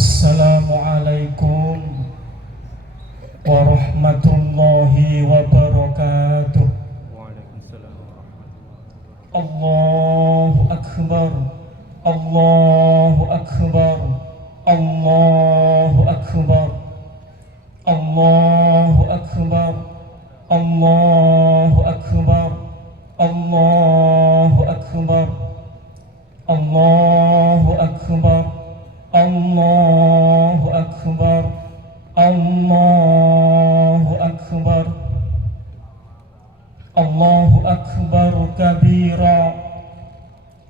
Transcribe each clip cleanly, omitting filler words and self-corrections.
Assalamualaikum warahmatullahi wabarakatuh. Waalaikumsalam warahmatullahi Allahu akbar, Allahu akbar, Allahu akbar, Allahu akbar, Allahu akbar, Allahu akbar, Allahu akbar, Allahu akbar, Allahu akbar, Allahu akbar kabira,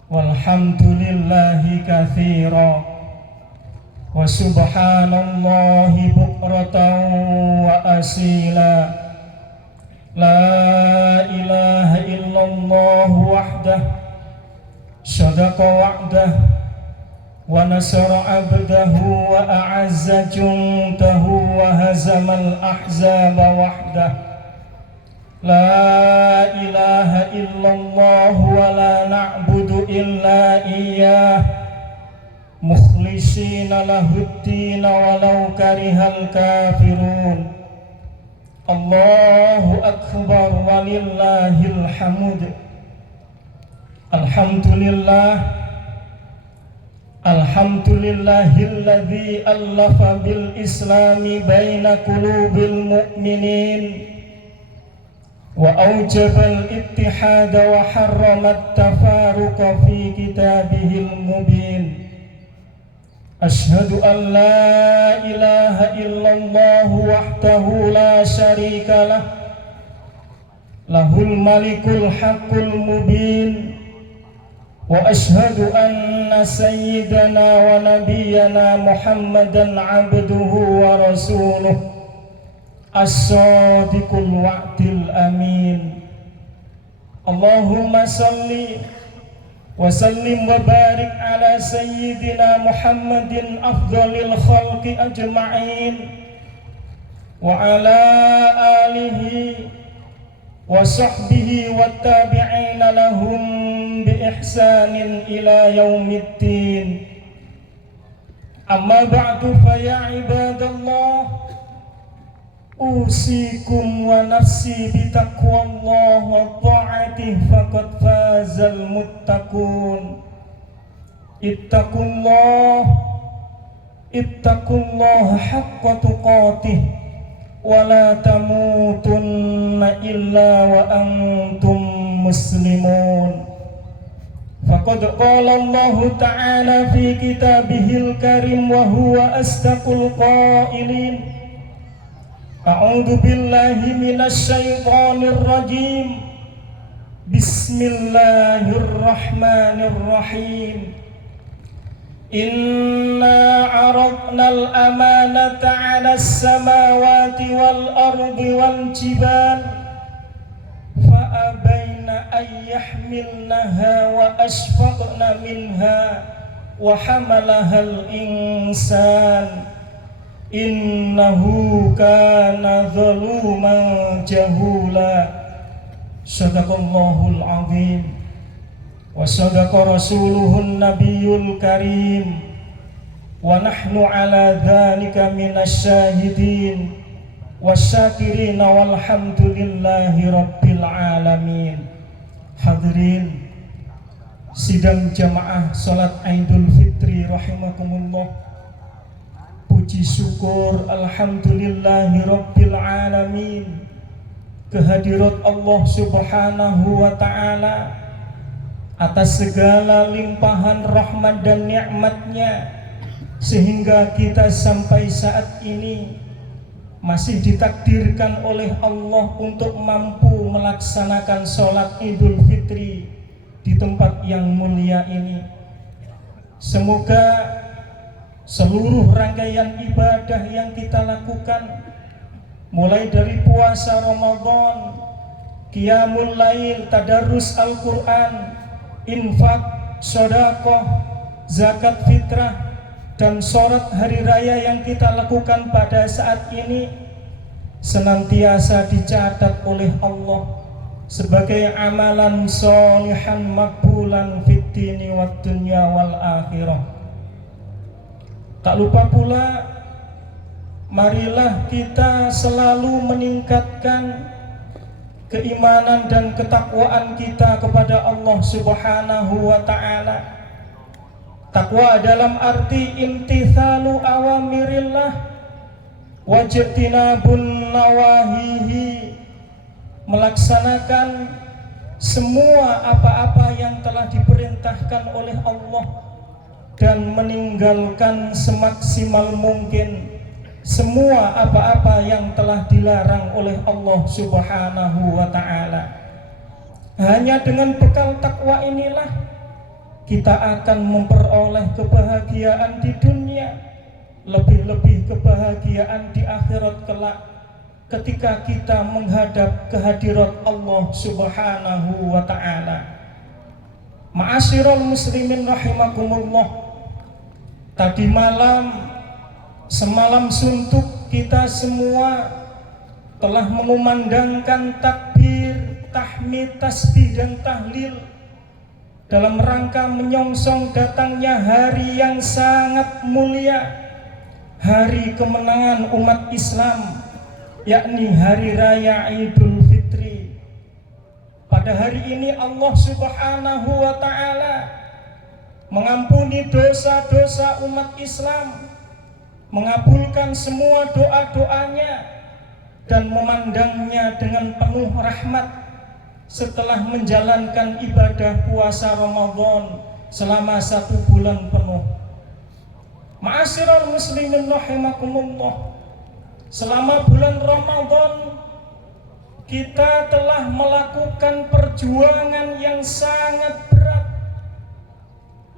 walhamdulillahi katsira, wa subhanallahi bukratan wa asila. La ilaha illallah wahdah sadaqa wa'dah wa nasara abdahu wa a'azza jundahu wa hazamal ahzaba wahdah. La ilaha illallah wa la na'budu illa iyyah mukhlishina lahuddin walau karihal kafirun. Allahu akbar walillahil hamd. Alhamdulillah, alhamdulillahilladzi allafa bil islami baina qulubil mu'minin wa awjabal ittihada wa harramat tafaruqa fi kitabihil mubin. Ashhadu an la ilaha illallah wahdahu la syarika lah, lahul malikul haqqul mubin. Wa ashhadu anna sayyidana wa nabiyyana Muhammadan abduhu wa rasuluh as-sadiqul wa'dil amin. Allahumma salli wa sallim wa barik ala sayyidina Muhammadin afdhalil khalqi ajma'in wa ala alihi wa sahbihi wa tabi'ina lahum bi ihsanin ila yaumiddin. Amma ba'du fa ya ibadallah, usikum wa nafsi bitaqwallah wa ta'atih faqad fazal muttaqun. Ittaqullaha haqqa tuqatih wa la tamutunna illa wa antum muslimun. Faqad qala Allah ta'ala fi kitabihil karim wa huwa asdaqul qailin. A'udzu billahi minasy syaithanir rajim. Bismillahirrahmanirrahim. Inna 'aradnal amanata 'alas samawati wal ardi wal jibal fa abaina ay yahmilnaha wa ashfaqna minha wa hamalahal insan innahu kana zaluman jahula. Sadaqallahul azim wa sadaqa rasuluhun nabiyul karim wa nahnu ala dhalika minasy syahidin wasyakirin walhamdulillahi rabbil alamin. Hadirin sidang jamaah salat Idul Fitri rahimakumullah. Puji syukur alhamdulillahi rabbil alamin kehadirat Allah subhanahu wa ta'ala atas segala limpahan rahmat dan nikmatnya, sehingga kita sampai saat ini masih ditakdirkan oleh Allah untuk mampu melaksanakan sholat Idul Fitri di tempat yang mulia ini. Semoga seluruh rangkaian ibadah yang kita lakukan, mulai dari puasa Ramadan, qiyamul lail, tadarrus Al-Quran, infak, sedekah, zakat fitrah, dan sholat hari raya yang kita lakukan pada saat ini senantiasa dicatat oleh Allah sebagai amalan sholihan makbulan fid dini wad dunya wal akhirah. Tak lupa pula, marilah kita selalu meningkatkan keimanan dan ketakwaan kita kepada Allah Subhanahu wa ta'ala. Takwa dalam arti imtithalu awamirillah wajtinabun nawahihi, melaksanakan semua apa-apa yang telah diperintahkan oleh Allah dan meninggalkan semaksimal mungkin semua apa-apa yang telah dilarang oleh Allah Subhanahu wa ta'ala. Hanya dengan bekal takwa inilah kita akan memperoleh kebahagiaan di dunia, lebih-lebih kebahagiaan di akhirat kelak ketika kita menghadap kehadirat Allah Subhanahu wa ta'ala. Ma'asyiral muslimin rahimakumullah, tadi malam, semalam suntuk kita semua telah mengumandangkan takbir, tahmid, tasbih dan tahlil dalam rangka menyongsong datangnya hari yang sangat mulia, hari kemenangan umat Islam, yakni hari raya Idul Fitri. Pada hari ini Allah Subhanahu wa ta'ala mengampuni dosa-dosa umat Islam, mengabulkan semua doa-doanya dan memandangnya dengan penuh rahmat setelah menjalankan ibadah puasa Ramadan selama 1 bulan penuh. Ma'asyiral muslimin rahimakumullah, selama bulan Ramadan kita telah melakukan perjuangan yang sangat berat,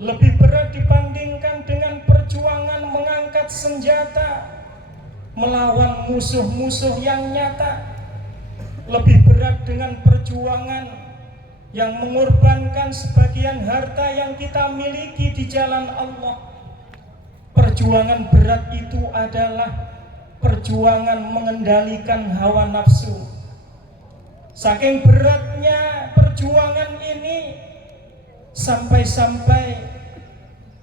lebih berat dibandingkan dengan perjuangan mengangkat senjata melawan musuh-musuh yang nyata, lebih berat dengan perjuangan yang mengorbankan sebagian harta yang kita miliki di jalan Allah. Perjuangan berat itu adalah perjuangan mengendalikan hawa nafsu. Saking beratnya perjuangan ini, sampai-sampai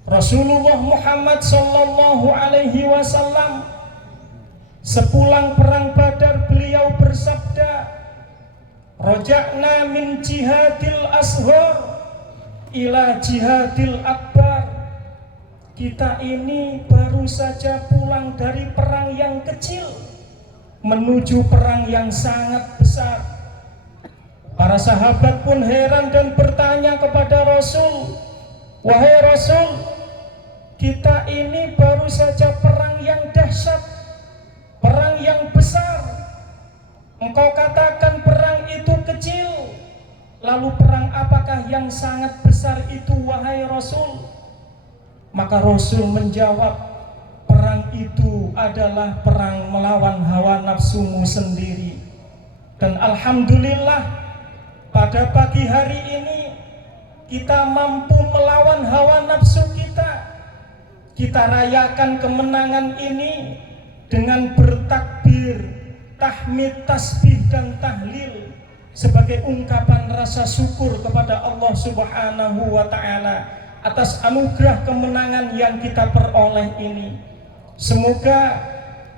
Rasulullah Muhammad sallallahu alaihi wasallam sepulang perang Badar beliau bersabda, "Raja'na min jihadil ashar ila jihadil akbar." Kita ini baru saja pulang dari perang yang kecil menuju perang yang sangat besar. Para sahabat pun heran dan bertanya kepada Rasul, "Wahai Rasul, kita ini baru saja perang yang dahsyat, perang yang besar. Engkau katakan perang itu kecil, lalu perang apakah yang sangat besar itu, wahai Rasul?" Maka Rasul menjawab, "Perang itu adalah perang melawan hawa nafsumu sendiri." Dan alhamdulillah, pada pagi hari ini kita mampu melawan hawa nafsu kita. Kita rayakan kemenangan ini dengan bertakbir, tahmid, tasbih dan tahlil sebagai ungkapan rasa syukur kepada Allah Subhanahu wa ta'ala atas anugerah kemenangan yang kita peroleh ini. Semoga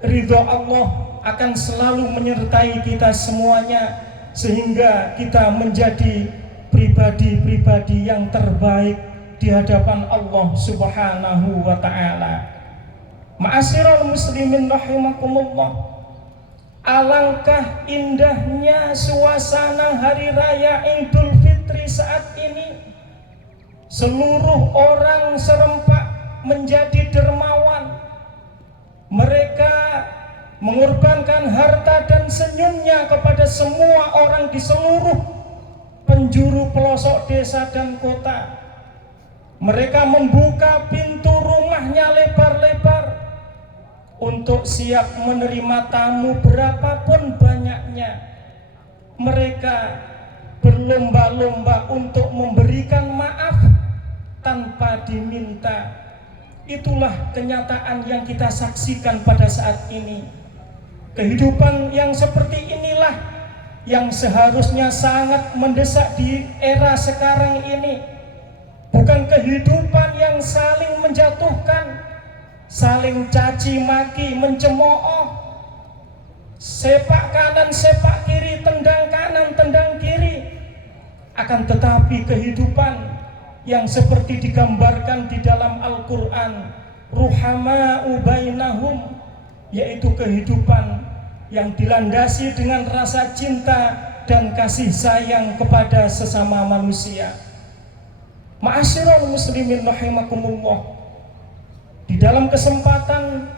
ridho Allah akan selalu menyertai kita semuanya, sehingga kita menjadi pribadi-pribadi yang terbaik di hadapan Allah Subhanahu wa ta'ala. Ma'asyiral muslimin rahimakumullah, alangkah indahnya suasana hari raya Idul Fitri saat ini. Seluruh orang serempak menjadi dermawan. Mereka mengorbankan harta dan senyumnya kepada semua orang di seluruh penjuru pelosok desa dan kota. Mereka membuka pintu rumahnya lebar-lebar untuk siap menerima tamu berapapun banyaknya. Mereka berlomba-lomba untuk memberikan maaf tanpa diminta. Itulah kenyataan yang kita saksikan pada saat ini. Kehidupan yang seperti inilah yang seharusnya sangat mendesak di era sekarang ini. Bukan kehidupan yang saling menjatuhkan, saling caci maki, mencemooh, sepak kanan, sepak kiri, tendang kanan, tendang kiri. Akan tetapi kehidupan yang seperti digambarkan di dalam Al-Quran, ruhama'u bainahum, yaitu kehidupan yang dilandasi dengan rasa cinta dan kasih sayang kepada sesama manusia. Ma'asyiral muslimin rahimakumullah, di dalam kesempatan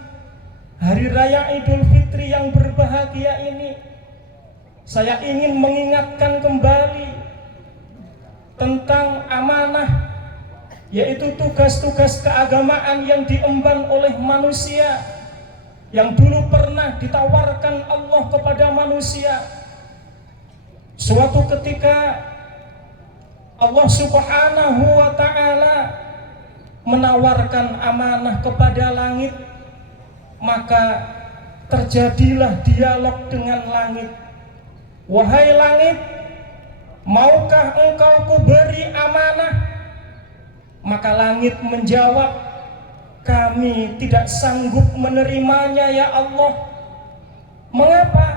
Hari Raya Idul Fitri yang berbahagia ini, saya ingin mengingatkan kembali tentang amanah, yaitu tugas-tugas keagamaan yang diemban oleh manusia, yang dulu pernah ditawarkan Allah kepada manusia. Suatu ketika Allah Subhanahu wa ta'ala menawarkan amanah kepada langit, maka terjadilah dialog dengan langit. Wahai langit, maukah engkau kuberi amanah? Maka langit menjawab, kami tidak sanggup menerimanya ya Allah. Mengapa?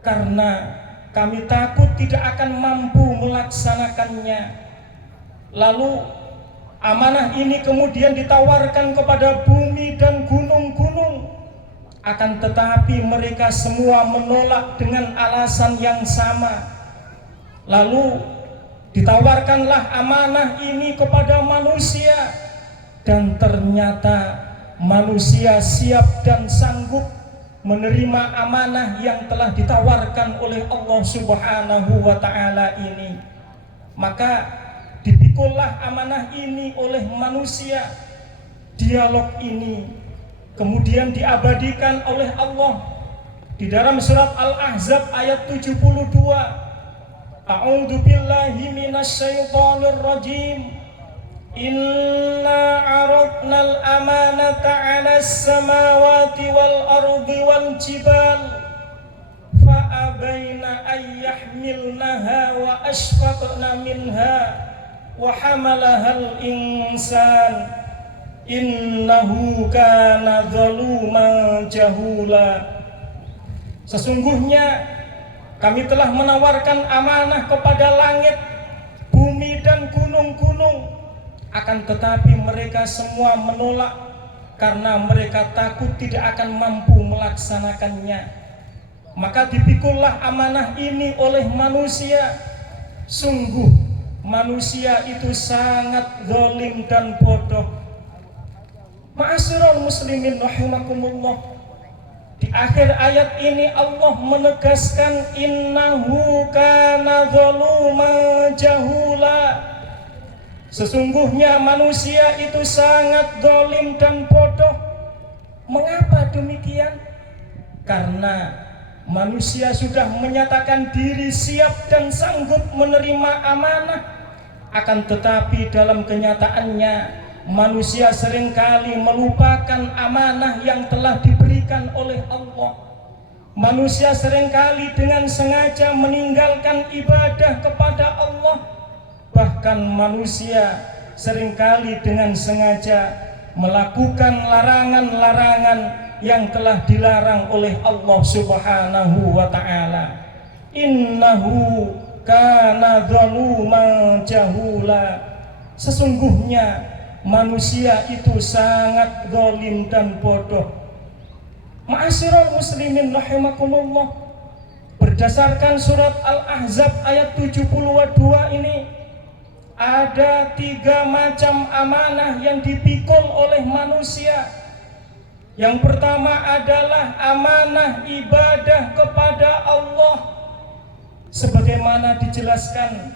Karena kami takut tidak akan mampu melaksanakannya. Lalu amanah ini kemudian ditawarkan kepada bumi dan gunung-gunung. Akan tetapi mereka semua menolak dengan alasan yang sama. Lalu ditawarkanlah amanah ini kepada manusia, dan ternyata manusia siap dan sanggup menerima amanah yang telah ditawarkan oleh Allah Subhanahu wa ta'ala ini. Maka dipikullah amanah ini oleh manusia. Dialog ini kemudian diabadikan oleh Allah di dalam surat Al-Ahzab ayat 72. A'udzu billahi minasyaitonir rajim. Inna aradnal amanata 'alas samawati wal ardi wal jibal fa abaina ay yahmilnaha wa ashfaqna minha wa hamalahal insan innahu kana zaluman jahula. Sesungguhnya kami telah menawarkan amanah kepada langit, bumi dan gunung-gunung, akan tetapi mereka semua menolak karena mereka takut tidak akan mampu melaksanakannya. Maka dipikullah amanah ini oleh manusia. Sungguh manusia itu sangat zalim dan bodoh. Ma'asyiral muslimin rahimakumullah, di akhir ayat ini Allah menegaskan innahu kana zaluman jahula. Sesungguhnya manusia itu sangat zalim dan bodoh. Mengapa demikian? Karena manusia sudah menyatakan diri siap dan sanggup menerima amanah, akan tetapi dalam kenyataannya manusia seringkali melupakan amanah yang telah diberikan oleh Allah. Manusia seringkali dengan sengaja meninggalkan ibadah kepada Allah. Bahkan manusia seringkali dengan sengaja melakukan larangan-larangan yang telah dilarang oleh Allah Subhanahu wa ta'ala. Innahu kana zaluman jahula. Sesungguhnya manusia itu sangat zalim dan bodoh. Ma'asyiral muslimin rahimakumullah, berdasarkan surat Al-Ahzab ayat 72 ini, ada 3 macam amanah yang dipikul oleh manusia. Yang pertama adalah amanah ibadah kepada Allah, sebagaimana dijelaskan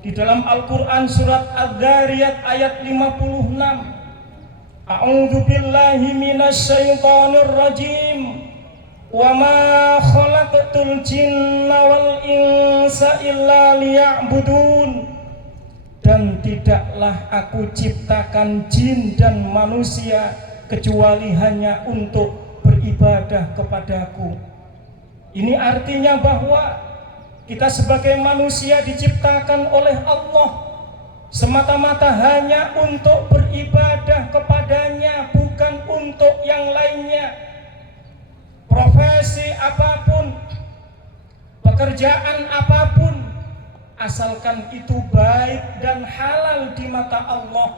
di dalam Al-Quran surat Adz-Dzariyat ayat 56. A'udzu billahi minasyaitonir rajim. Wa ma khalaqtul jinna wal insa illa liya'budun. Dan tidaklah aku ciptakan jin dan manusia kecuali hanya untuk beribadah kepadaku. Ini artinya bahwa kita sebagai manusia diciptakan oleh Allah semata-mata hanya untuk beribadah kepadanya, bukan yang lainnya, profesi apapun, pekerjaan apapun, asalkan itu baik dan halal di mata Allah,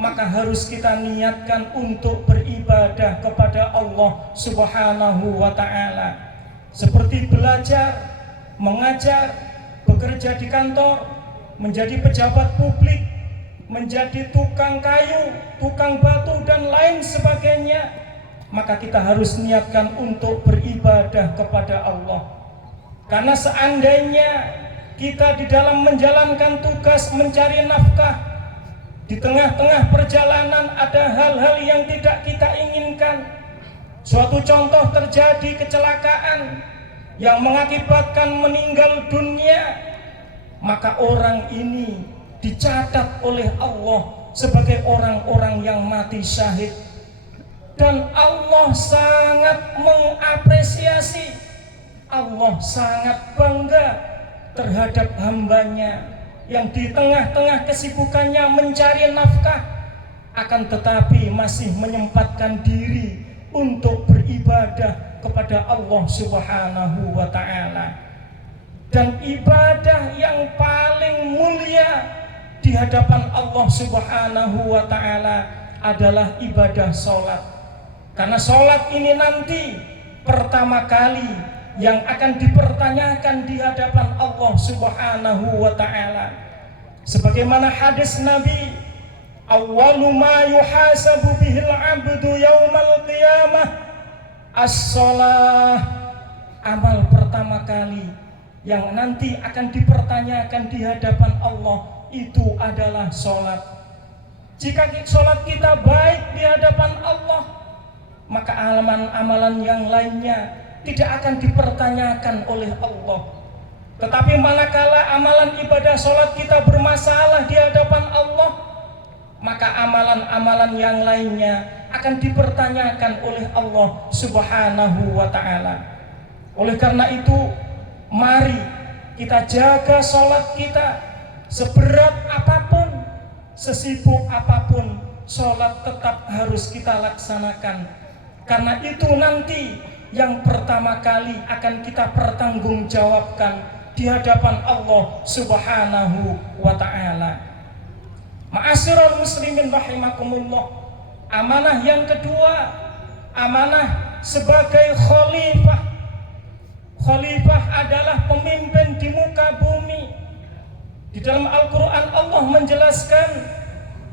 maka harus kita niatkan untuk beribadah kepada Allah Subhanahu wa ta'ala. Seperti belajar, mengajar, bekerja di kantor, menjadi pejabat publik, menjadi tukang kayu, tukang batu dan lain sebagainya, maka kita harus niatkan untuk beribadah kepada Allah. Karena seandainya kita di dalam menjalankan tugas mencari nafkah, di tengah-tengah perjalanan ada hal-hal yang tidak kita inginkan, suatu contoh terjadi kecelakaan yang mengakibatkan meninggal dunia, maka orang ini dicatat oleh Allah sebagai orang-orang yang mati syahid. Dan Allah sangat mengapresiasi, Allah sangat bangga terhadap hambanya yang di tengah-tengah kesibukannya mencari nafkah, akan tetapi masih menyempatkan diri untuk beribadah kepada Allah Subhanahu wa ta'ala. Dan ibadah yang paling mulia di hadapan Allah Subhanahu wa ta'ala adalah ibadah sholat. Karena sholat ini nanti pertama kali yang akan dipertanyakan di hadapan Allah Subhanahu wa ta'ala. Sebagaimana hadis Nabi, awwalu ma yuhasabu bihil abdu yaumal qiyamah as-sholah. Amal pertama kali yang nanti akan dipertanyakan di hadapan Allah itu adalah sholat. Jika sholat kita baik di hadapan Allah, maka amalan-amalan yang lainnya tidak akan dipertanyakan oleh Allah. Tetapi manakala amalan ibadah sholat kita bermasalah di hadapan Allah, maka amalan-amalan yang lainnya akan dipertanyakan oleh Allah Subhanahu wa ta'ala. Oleh karena itu, mari kita jaga sholat kita. Seberat apapun, sesibuk apapun, sholat tetap harus kita laksanakan. Karena itu nanti yang pertama kali akan kita pertanggungjawabkan di hadapan Allah Subhanahu wa ta'ala. Ma'asyiral muslimin rahimakumullah, amanah yang kedua, amanah sebagai khalifah. Khalifah adalah pemimpin di muka bumi. Di dalam Al-Quran Allah menjelaskan,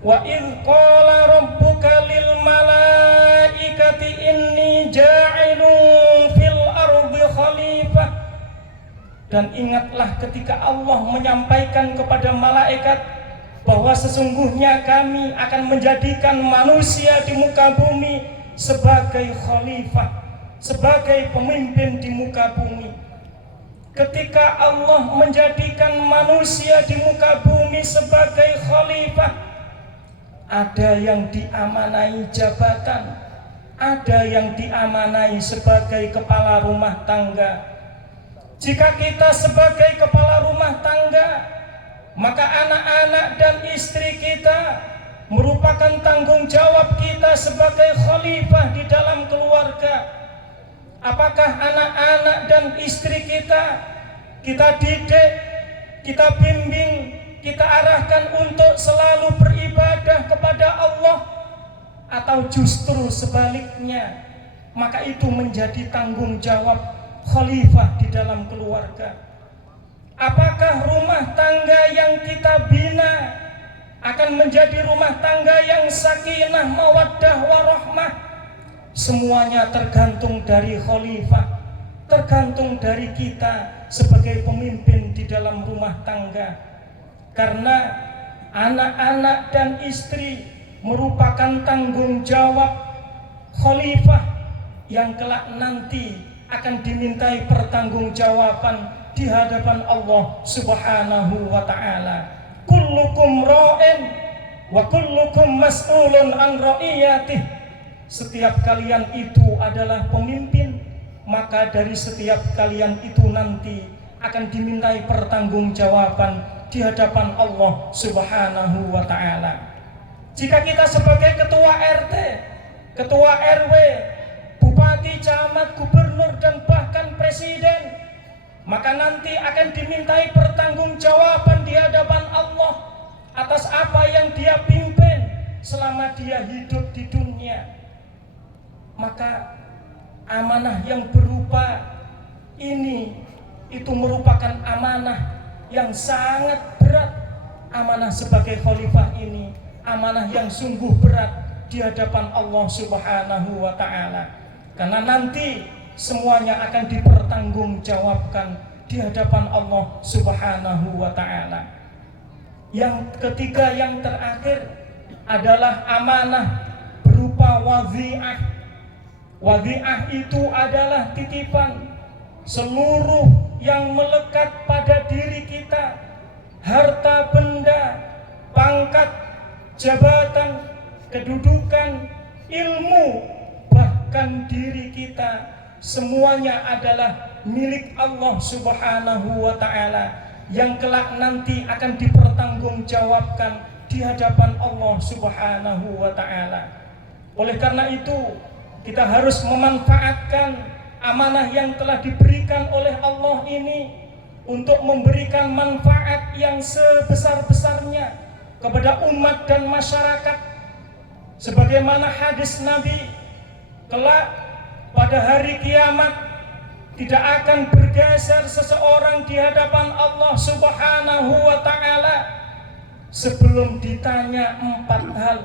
wa idh qala rabbuka lil malaikati inni ja'ilun fil ardi khalifah. Dan ingatlah ketika Allah menyampaikan kepada malaikat bahwa sesungguhnya kami akan menjadikan manusia di muka bumi sebagai khalifah, sebagai pemimpin di muka bumi. Ketika Allah menjadikan manusia di muka bumi sebagai khalifah, ada yang diamanai jabatan, ada yang diamanai sebagai kepala rumah tangga. Jika kita sebagai kepala rumah tangga, maka anak-anak dan istri kita merupakan tanggung jawab kita sebagai khalifah di dalam keluarga. Apakah anak-anak dan istri kita didik, kita bimbing, kita arahkan untuk selalu beribadah kepada Allah, atau justru sebaliknya? Maka itu menjadi tanggung jawab khalifah di dalam keluarga. Apakah rumah tangga yang kita bina akan menjadi rumah tangga yang sakinah, mawaddah, warahmah? Semuanya tergantung dari khalifah, tergantung dari kita sebagai pemimpin di dalam rumah tangga. Karena anak-anak dan istri merupakan tanggung jawab khalifah yang kelak nanti akan dimintai pertanggungjawaban di hadapan Allah Subhanahu wa ta'ala. Kullukum ra'in wa kullukum mas'ulun an ra'iyatih. Setiap kalian itu adalah pemimpin, maka dari setiap kalian itu nanti akan dimintai pertanggungjawaban di hadapan Allah Subhanahu wa ta'ala. Jika kita sebagai ketua RT, ketua RW, bupati, camat, gubernur, dan bahkan presiden, maka nanti akan dimintai pertanggungjawaban di hadapan Allah atas apa yang dia pimpin selama dia hidup di dunia. Maka amanah yang berupa ini itu merupakan amanah yang sangat berat. Amanah sebagai khalifah ini amanah yang sungguh berat di hadapan Allah Subhanahu wa ta'ala, karena nanti semuanya akan dipertanggungjawabkan di hadapan Allah Subhanahu wa ta'ala. Yang ketiga, yang terakhir adalah amanah berupa wadhi'ah. Wadhi'ah itu adalah titipan seluruh yang melekat pada diri kita, harta benda, pangkat, jabatan, kedudukan, ilmu, bahkan diri kita, semuanya adalah milik Allah Subhanahu wa ta'ala yang kelak nanti akan dipertanggungjawabkan di hadapan Allah Subhanahu wa ta'ala. Oleh karena itu, kita harus memanfaatkan amanah yang telah diberikan oleh Allah ini untuk memberikan manfaat yang sebesar-besarnya kepada umat dan masyarakat. Sebagaimana hadis Nabi, kelak pada hari kiamat tidak akan bergeser seseorang di hadapan Allah Subhanahu wa ta'ala sebelum ditanya 4 hal.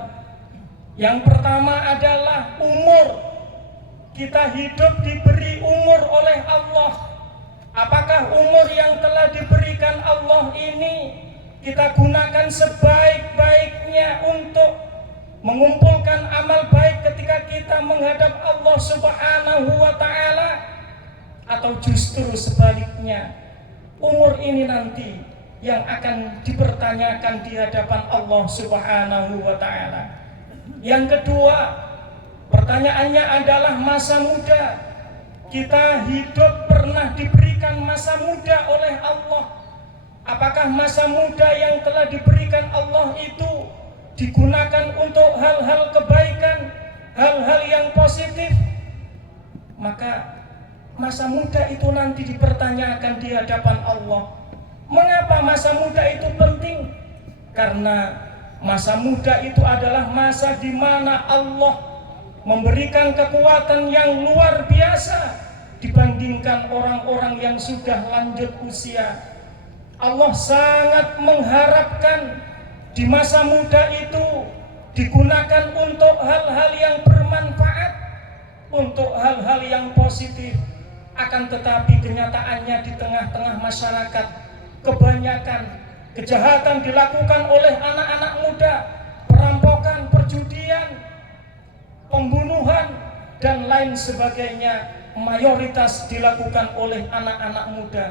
Yang pertama adalah umur. Kita hidup diberi umur oleh Allah. Apakah umur yang telah diberikan Allah ini kita gunakan sebaik-baiknya untuk mengumpulkan amal baik ketika kita menghadap Allah Subhanahu wa ta'ala, atau justru sebaliknya, umur ini nanti yang akan dipertanyakan di hadapan Allah Subhanahu wa ta'ala. Yang kedua, pertanyaannya adalah masa muda. Kita hidup pernah diberikan masa muda oleh Allah. Apakah masa muda yang telah diberikan Allah itu digunakan untuk hal-hal kebaikan, hal-hal yang positif? Maka masa muda itu nanti dipertanyakan di hadapan Allah. Mengapa masa muda itu penting? Karena masa muda itu adalah masa di mana Allah memberikan kekuatan yang luar biasa dibandingkan orang-orang yang sudah lanjut usia. Allah sangat mengharapkan di masa muda itu digunakan untuk hal-hal yang bermanfaat, untuk hal-hal yang positif. Akan tetapi kenyataannya di tengah-tengah masyarakat, kebanyakan kejahatan dilakukan oleh anak-anak muda, perampokan, perjudian, pembunuhan, dan lain sebagainya, mayoritas dilakukan oleh anak-anak muda.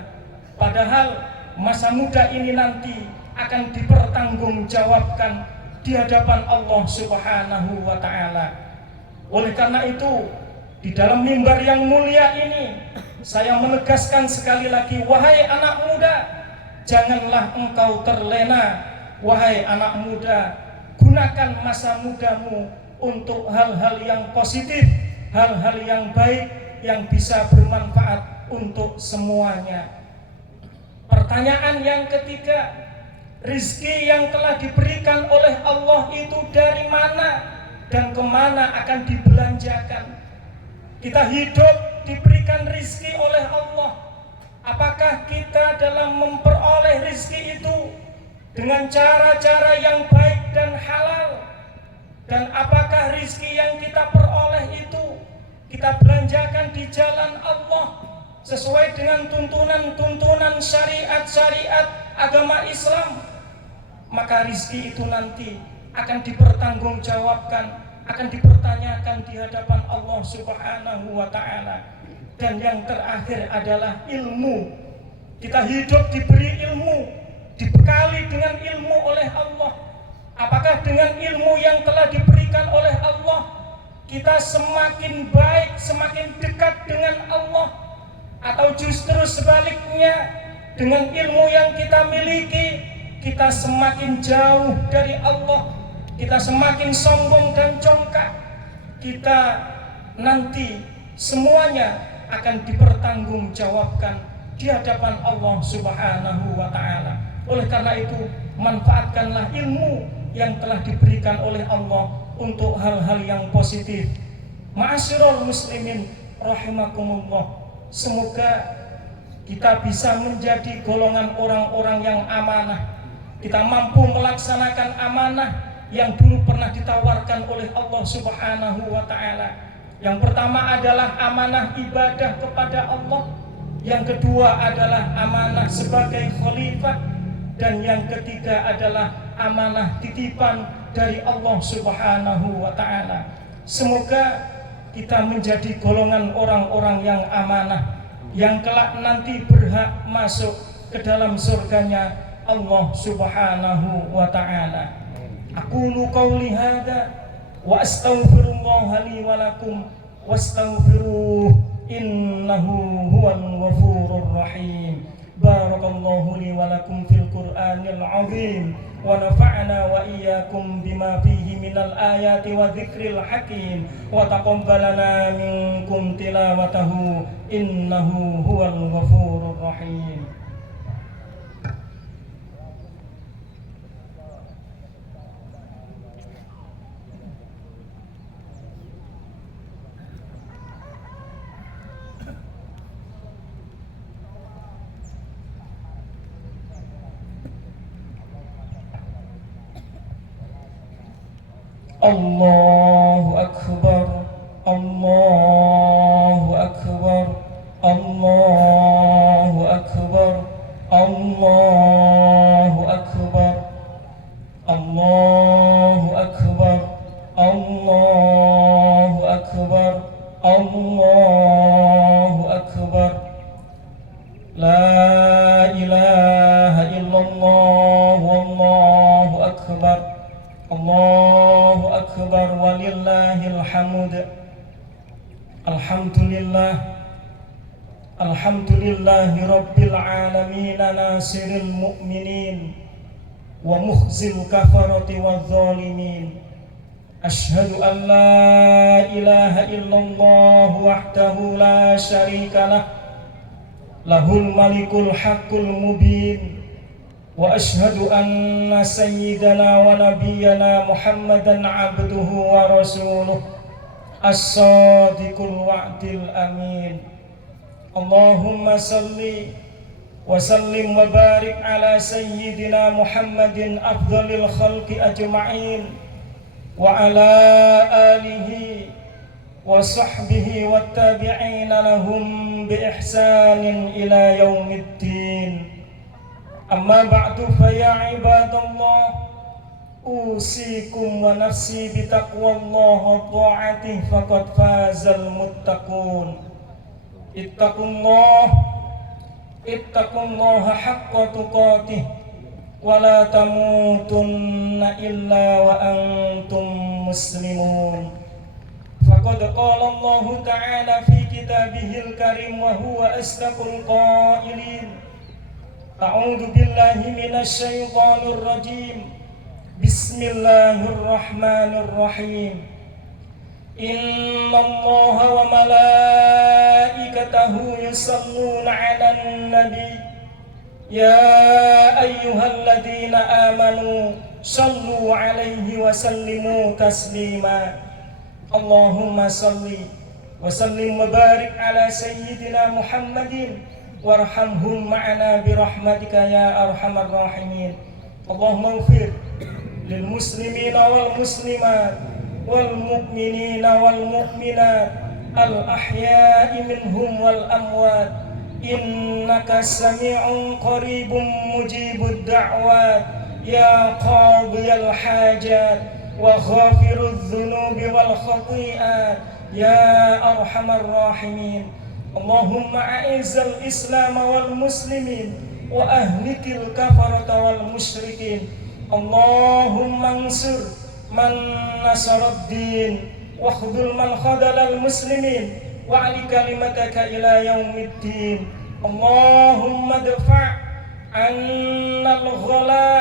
Padahal masa muda ini nanti akan dipertanggungjawabkan di hadapan Allah Subhanahu wa ta'ala. Oleh karena itu, di dalam mimbar yang mulia ini, saya menegaskan sekali lagi, wahai anak muda, janganlah engkau terlena. Wahai anak muda, gunakan masa mudamu untuk hal-hal yang positif, hal-hal yang baik, yang bisa bermanfaat untuk semuanya. Pertanyaan yang ketiga, rizki yang telah diberikan oleh Allah itu dari mana dan kemana akan dibelanjakan? Kita hidup diberikan rizki oleh Allah. Apakah kita dalam memperoleh rizki itu dengan cara-cara yang baik dan halal? Dan apakah rizki yang kita peroleh itu kita belanjakan di jalan Allah sesuai dengan tuntunan-tuntunan syariat-syariat agama Islam? Maka rizki itu nanti akan dipertanggungjawabkan, akan dipertanyakan di hadapan Allah Subhanahu wa ta'ala. Dan yang terakhir adalah ilmu. Kita hidup diberi ilmu, dibekali dengan ilmu oleh Allah. Apakah dengan ilmu yang telah diberikan oleh Allah kita semakin baik, semakin dekat dengan Allah, atau justru sebaliknya, dengan ilmu yang kita miliki kita semakin jauh dari Allah, kita semakin sombong dan congkak, kita nanti semuanya akan dipertanggungjawabkan di hadapan Allah Subhanahu wa Ta'ala. Oleh karena itu, manfaatkanlah ilmu yang telah diberikan oleh Allah untuk hal-hal yang positif. Ma'asyiral muslimin rahimakumullah, semoga kita bisa menjadi golongan orang-orang yang amanah. Kita mampu melaksanakan amanah yang dulu pernah ditawarkan oleh Allah Subhanahu wa Ta'ala. Yang pertama adalah amanah ibadah kepada Allah, yang kedua adalah amanah sebagai khalifah, dan yang ketiga adalah amanah titipan dari Allah Subhanahu wa Ta'ala. Semoga kita menjadi golongan orang-orang yang amanah, yang kelak nanti berhak masuk ke dalam surganya Allah Subhanahu wa Ta'ala. Aqulu qawli hadza wa astaghfirullah li wa lakum wastaghfiruh innahu huwal ghafurur rahim. Barakallahu li wa lakum fil Qur'anil azim wa nafa'na wa iyyakum bima fihi minal ayati wa dzikril hakim wa taqabbalana minkum tilawatahu innahu huwal ghafurur rahim. Allahu akbar, Allahu akbar, Allahu akbar, Allahu akbar, Allahu akbar, Allahu akbar, Allahu akbar. La ilaha illallah, wallahu akbar, Allahu akbar, walillahil hamd. Alhamdulillah, alhamdulillahi rabbil alamin, nasiril mu'minin wa mukhzil kafarati wadh dhalimin. Asyhadu an la ilaha illallah wahdahu la syarika lah, lahul malikul haqqul mubin. Wa ashhadu anna sayyidana wa nabiyyana Muhammadan abduhu wa rasuluh as-sadiqul wa'dil amin. Allahumma salli wa sallim wa barik ala sayyidina Muhammadin afdalil khalqi ajma'in wa ala alihi wa sahbihi wa tabi'ina lahum bi ihsanin ila yaumiddin. Amma ba'du, fa ya ibadallah, usikum wa nafsi bitaqwallah wa ta'atih faqad fazal muttaqun. Ittaqullaha haqqa tuqatih wa la tamutunna illa wa antum muslimun. Faqad qala Allah ta'ala fi kitabihil karim wa huwa asdaqul qailin. A'udzu billahi minasy syaithanir rajim. Bismillahirrahmanirrahim. Innallaha wa malaikatahu yusalluna 'alan nabi. Ya ayyuhalladzina amanu sallu 'alaihi wa sallimu taslima. Allahumma salli wa sallim wa barik ala sayyidina Muhammadin warhamhum ma'ana birahmatika ya arhamar rahimin. Allahumma ighfir lil muslimina wal muslimat wal mu'minina wal mu'minat al ahya'i minhum wal amwat innaka sami'un qaribun mujibud da'wat ya qadiyal hajat wa ghafirudz dzunubi wal khati'at ya arhamar rahimin. Allahumma a'izzal islam wal muslimin wa ahlikil kafarata wal musyrikin. Allahumma ansur man nasarad din wa khudul man khadalal muslimin wa ali kalimataka ila yaumiddin. Allahumma dfa' annal ghala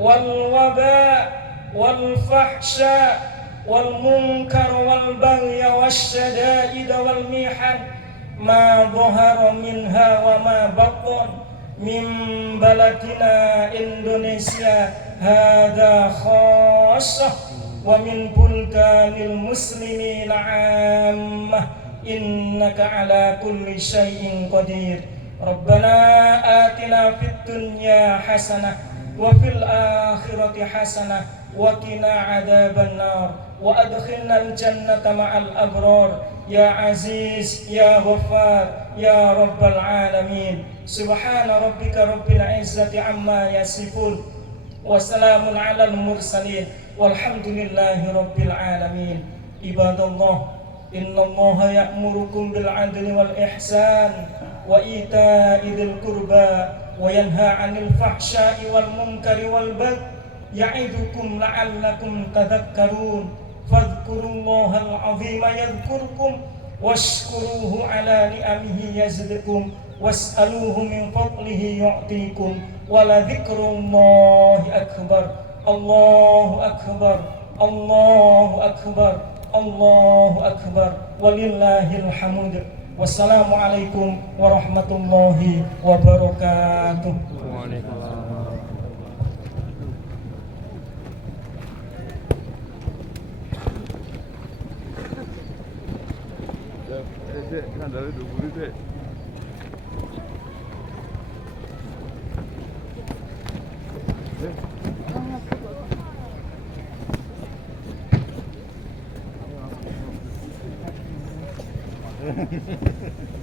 wal waba wal fahsya والمنكر والبغي والشدائد والمحن ما ظهر منها وما بطن من بلدنا إندونيسيا هذا خاصة ومن بلدان المسلمين عامة إنك على كل شيء قدير. ربنا آتنا في الدنيا حسنة وفي الآخرة حسنة وقنا عذاب النار وأدخلنا الجنة مع الأبرار يا عزيز يا غفار يا رب العالمين. سبحان ربك رب العزة عما يصفون وسلام على المرسلين والحمد لله رب العالمين. عباد الله إن الله يأمركم بالعدل والإحسان وإيتاء ذي القربى وينهى عن الفحشاء والمنكر والبغي يعظكم لعلكم تذكرون فاذكروا الله العظيم يذكركم واشكروه على نعمه يزدكم واسألوه من فضله يعطيكم ولذكر الله أكبر. الله أكبر الله أكبر الله أكبر ولله الحمد. Wassalamualaikum warahmatullahi wabarakatuh. Kan dari 20 deh. Hehehe